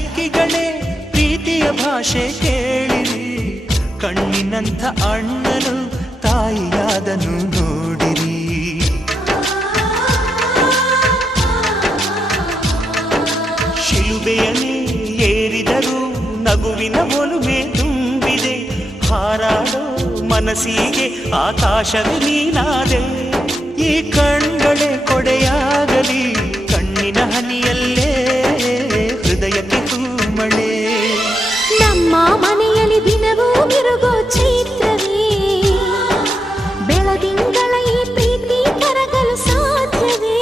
ಹಕ್ಕಿಗಳೇ ಪ್ರೀತಿಯ ಭಾಷೆ ಕೇಳಿರಿ, ಕಣ್ಣಿನಂಥ ಅಣ್ಣನು ತಾಯಿಯಾದನು ನೋಡಿರಿ. ಶಿಲುಬೆಯನ್ನೇ ಏರಿದರೂ ನಗುವಿನ ಒಲುಮೆ ತುಂಬಿದೆ, ಹಾರಾಡೋ ಮನಸ್ಸಿಗೆ ಆಕಾಶವೇ ನೀನಾದೆ. ಈ ಕಣ್ಗಳೇ ಕೊಡೆಯಾಗಲಿ, ಕಣ್ಣಿನ ಹನಿಯಲ್ಲೇ ಹೃದಯಕ್ಕೆ ಹೂಮಳೆ. ನಮ್ಮ ಮನೆಯಲ್ಲಿ ದಿನವೂ ಮಿರುಗೋ ಚೈತ್ರವೇ, ಬೆಳದಿಂಗಳ ಈ ಪ್ರೀತಿ ಕರಗಲು ಸಾಧ್ಯವೇ?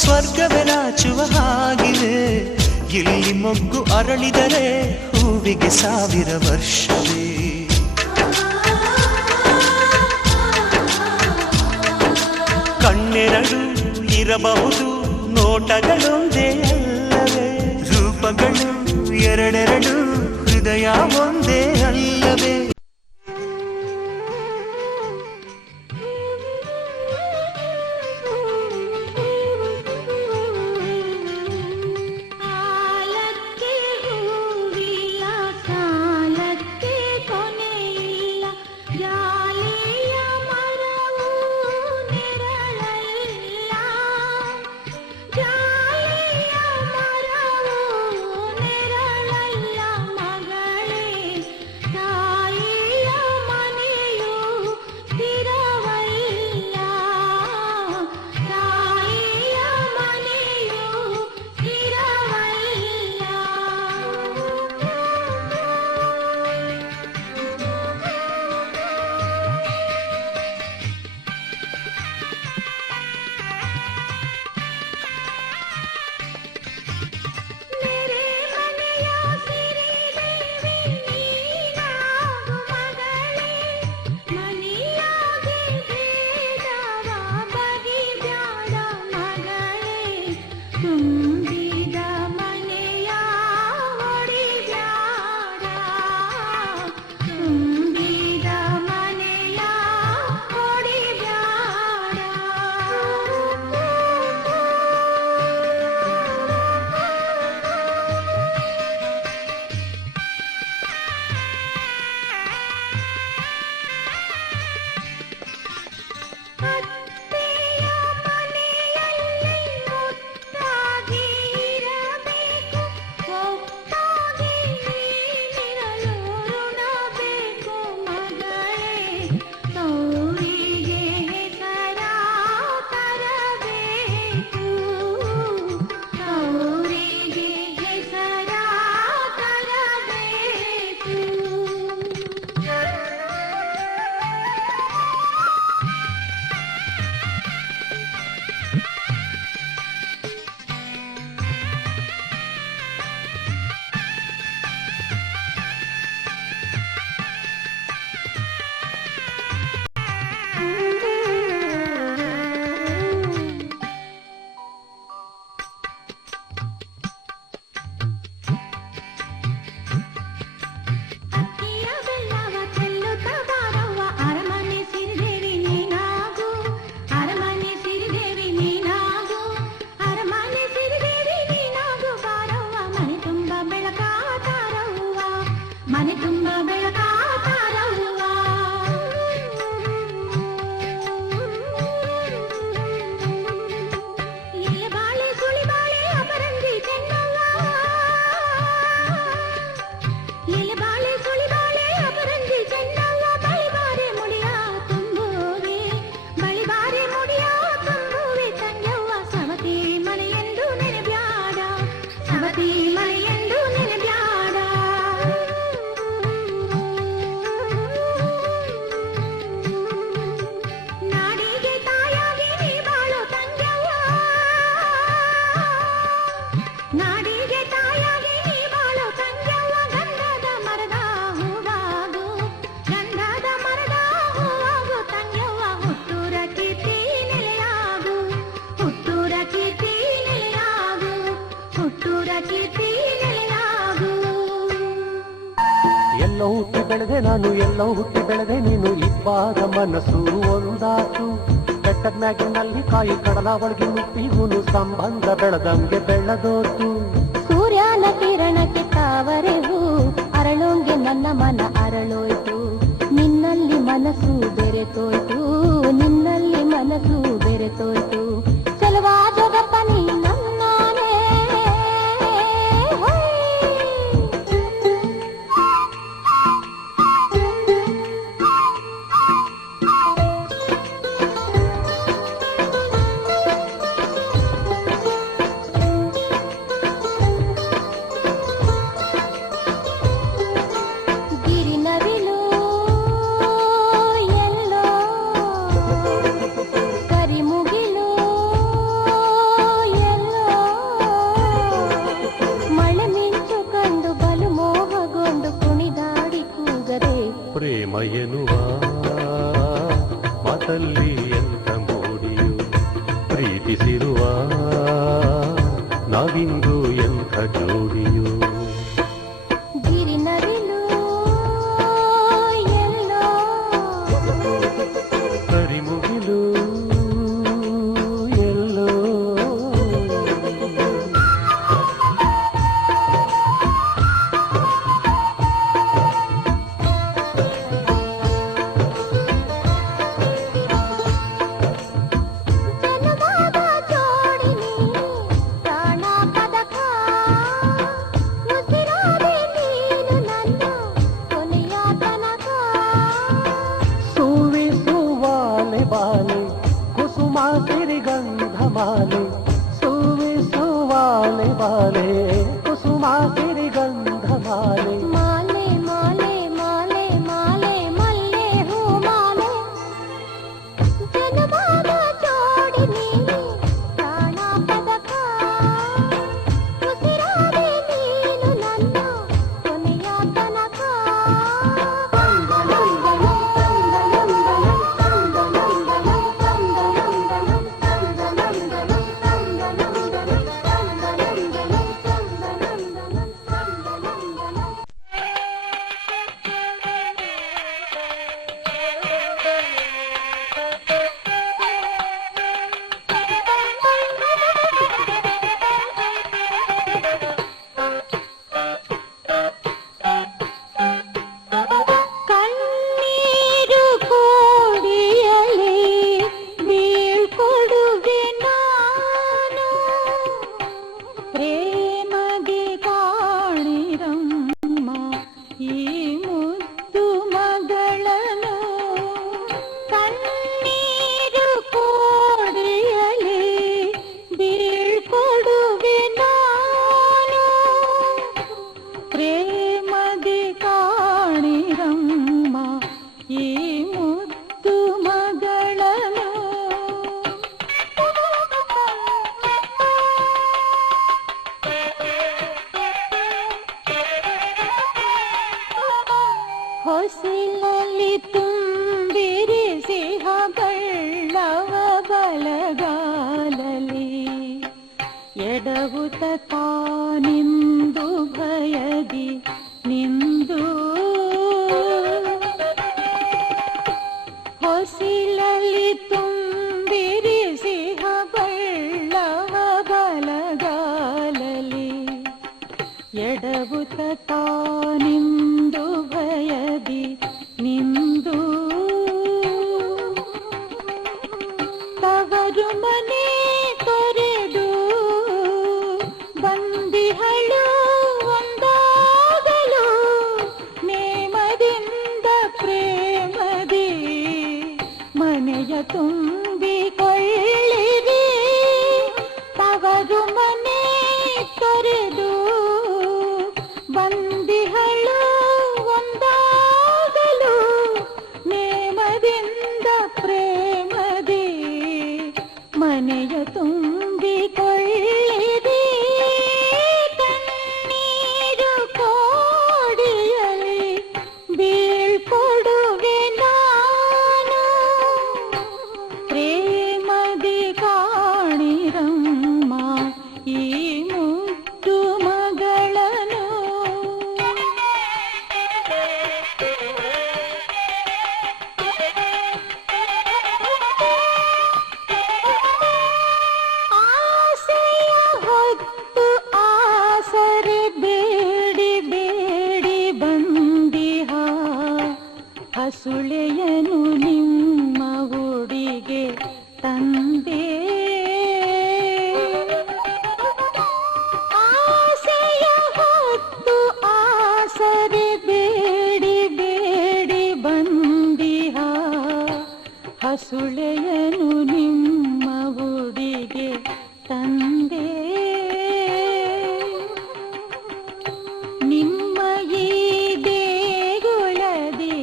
ಸ್ವರ್ಗವೇ ನಾಚುವ ಹಾಗಿವೆ, ಇಲ್ಲಿ ಮೊಗ್ಗು ಅರಳಿದರೆ ಹೂವಿಗೆ 1000 ವರ್ಷವೇ. ಕಣ್ಣೆರಡು ಇರಬಹುದು, ನೋಟಗಳೊಂದೇ ಅಲ್ಲವೇ? ರೂಪಗಳು ಎರಡೆರಡು, ಹೃದಯ ಒಂದೇ ಅಲ್ಲವೇ? ಹುಟ್ಟಿ ಬೆಳೆದೆ ನಾನು, ಎಲ್ಲೋ ಹುಟ್ಟಿ ಬೆಳೆದೆ ನೀನು. ಇಬ್ಬಾಗ ಮನಸ್ಸು ಒಂದಾತು, ಬೆಟ್ಟದ ಮ್ಯಾಗಿನಲ್ಲಿ ಕಾಯಿ ಕಡಲ ಒಳಗೆ ನುಪ್ಪಿಗುನು ಸಂಬಂಧ ಬೆಳೆದಂಗೆ ಬೆಳೆದೋತು. ಸೂರ್ಯನ ಕಿರಣಕ್ಕೆ ತಾವರೆ ಹೂ ಅರಳೋಂಗೆ ನನ್ನ ಮನ ಅರಳೋಯ್ತು. ನಿನ್ನಲ್ಲಿ ಮನಸ್ಸು ಬೆರೆತೋಯ್ತು, ನಿನ್ನಲ್ಲಿ ಮನಸ್ಸು ಬೆರೆತೋಯ್ತು. ಚೆಲುವಾ ಜಗಪ್ಪ ನೀ ನನ್ನಾನೇ. ಪ್ರೇಮ ಎನ್ನುವ ಮಾತಲ್ಲಿ ಎಂತ ಮೋಡಿಯು, ಪ್ರೀತಿಸಿರುವ ನಾವಿಂದು ಎಂಥ ಜೋಡಿಯು. ಗಿರಿನವಿಲು ಎಲ್ಲೋ ಕರಿಮುಗಿಲು ಎಲ್ಲೋ. ಸಿರಿಗಂಧಮಾಲೆ ಸುವಿಸುವಾಲೆ ಬಾಲೆ ಕುಸುಮ ಸಿರಿಗಂಧಮಾಲೆ. ಮಾಲೆ ಮಾಲೆ ಮಾಲೆ ಮಾಲೆ ಮಲ್ಲೆ ಹೂ ಮಾಲೆ. ಜನವಾದ ಜೋಡಿ ನೀನು ಪ್ರಾಣ ಪದಕ. ಉಸಿರಾದೆ ನೀನು ನನ್ನ ಕೊನೆಯ ತನಕ. ಹೊಸಿಲಲ್ಲಿ ತುಂಬಿರಿಸಿಹ ಬಳ್ಳವ ಬಲಗಾಲಲಿ ಎಡವುತ ತಾನಿಂದು ಭಯದಿ ನಿಂದು. ಹೊಸಿಲಲ್ಲಿ ತುಂಬಿರಿಸಿಹ ಬಳ್ಳವ ಬಲಗಾಲಲಿ ಎಡವುತ ತಾನಿಂದು ಭಯದಿ ನಿಂದು. ತವರು ಮನೆ ತೊರೆದು ಬಂದಿಹಳು ಒಂದಾಗಲು ನೇಮದಿಂದ ಪ್ರೇಮದಿ ಮನೆಯ ತುಂಬಿಕೊಳ್ಳಿರಿ. ತವರು ಮನೆ ತೊರೆದು ಬಂದಿ ಹೊತ್ತು ಆಸರೆ ಬೇಡಿ ಬೇಡಿ ಬಂದಿಹ ಹಸುಳೆಯನು ನಿಮ್ಮ ಉಡಿಗೆ ತಂದೆ ಆಸೆಯ ಹೊತ್ತು ಆಸರೆ ಬೇಡಿ ಬೇಡಿ ಬಂದಿಹ ಹಸುಳೆಯನು ನಿಮ್ಮ ಉಡಿಗೆ ತಂದೆ ನಿಮ್ಮ ಈ ದೇಗುಲದಿ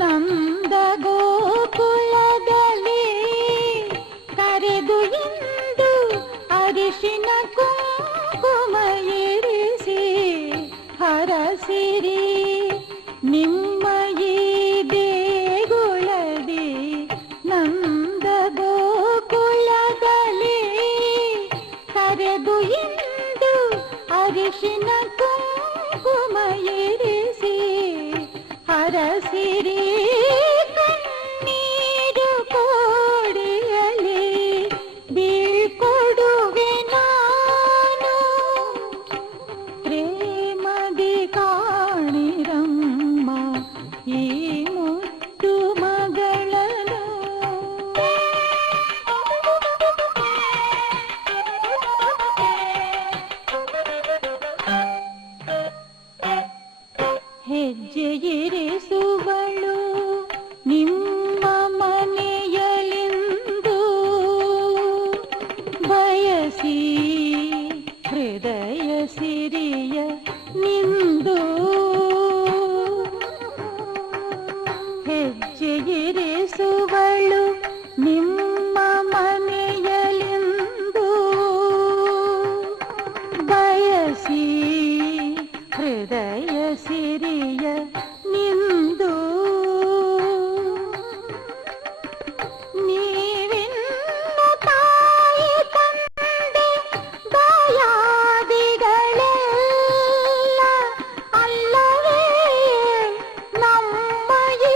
ನಂದ ಗೋಕುಲದಲ್ಲಿ ಕರೆದು ಇಂದು ಅರಿಶಿನ ಕುಂಕುಮ ಇರಿಸಿ ಹರಸಿರಿ ನಿಮ್ಮ ಈ ದೇಗುಲದಿ ನಂದ ಗೋಕುಲದಲ್ಲಿ ಕರೆದು ಇಂದು ಅರಿಶಿನ ಕುಂಕುಮ ಇರಿಸಿ ಹರಸಿರಿ ಕಣ್ಣೀರು ಕೋಡಿಯಲಿ ಬೀಳ್ಕೊಡುವೆ ನಾನು ಪ್ರೇಮದಿ ಕಾಣಿರಮ್ಮ ಈ ಮುದ್ದು ಮಗಳನ್ನು ಹೆಜ್ಜೆ ಇರಿಸುವಳು ನಿಮ್ಮ ಮನೆಯಲಿಂದು ಬಯಸಿ ಹೃದಯ ಸಿರಿಯ ನಿಂದು ಹೆಜ್ಜೆ ಇರಿಸುವಳು ನಿಮ್ಮ ಮನೆಯಲಿಂದು ಬಯಸಿ ಹೃದಯ ಸಿರಿಯ ನಿಂದು ನೀವಿನ್ನು ತಾಯಿ ತಂದೆ ದಾಯಾದಿಗಳೆಲ್ಲ ಅಲ್ಲವೇ ನಮ್ಮ ಈ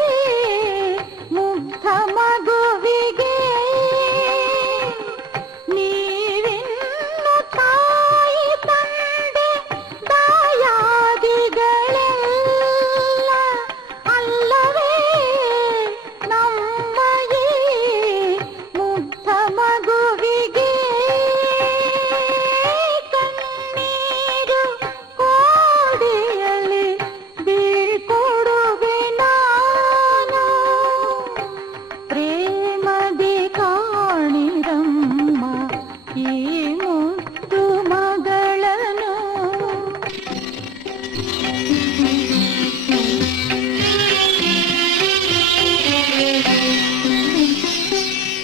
ಮುಗ್ಧ ಮಗುವಿಗೆ ನೀವಿನ್ನು ತಾಯಿ ತಂದೆ ದಾಯಾದಿಗಳೆಲ್ಲ ಅಲ್ಲವೇ ನಮ್ಮ ಈ ಮುಗ್ಧ ಮಗುವಿಗೆ ಕಣ್ಣೀರು ಕೋಡಿಯಲಿ ಬೀಳ್ಕೊಡುವೆ ನಾನು ಪ್ರೇಮದಿ ಕಾಣಿರಮ್ಮ ಈ ಮುದ್ದು ಮಗಳನ್ನು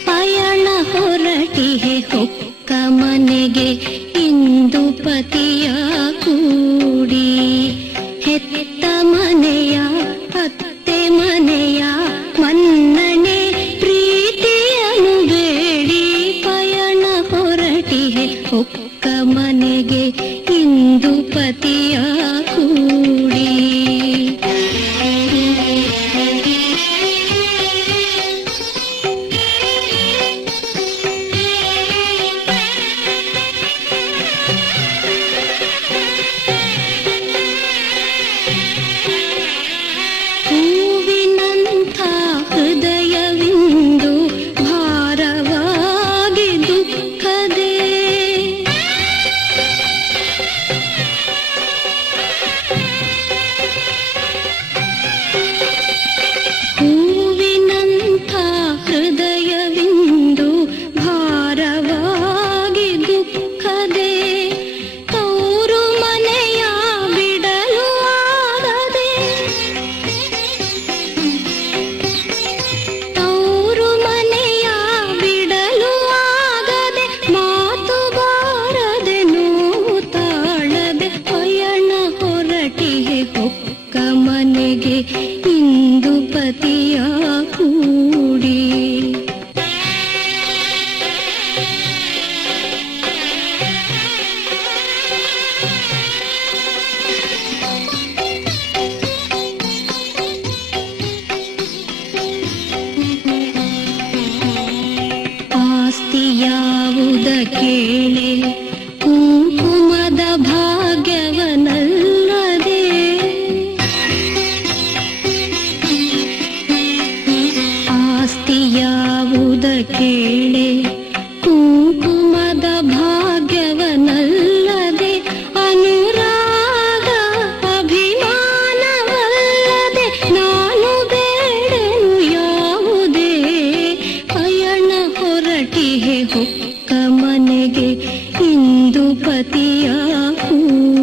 ಪಯಣ ಹೊರಟಿಹೆ ಹೊಕ್ಕ ಮನೆಗೆ ಇಂದು ಪತಿಯ ಕೂಡಿ ಹೆತ್ತ ಮನೆಯ ಅತ್ತೆ ಮನೆಯ ಮನ್ನಣೆ ಪ್ರೀತಿಯನ್ನು ಬೇಡಿ ಪಯಣ ಹೊರಟಿಹೆ ಹೊಕ್ಕ ಮನೆಗೆ ಇಂದು ಪತಿಯ ಕೂಡಿ ಹೂವಿನಂಥ ಹೃದಯವಿಂದು ಭಾರವಾಗಿ ದುಃಖದೇ ಇಂದು ಪತಿಯ ಕೂಡಿ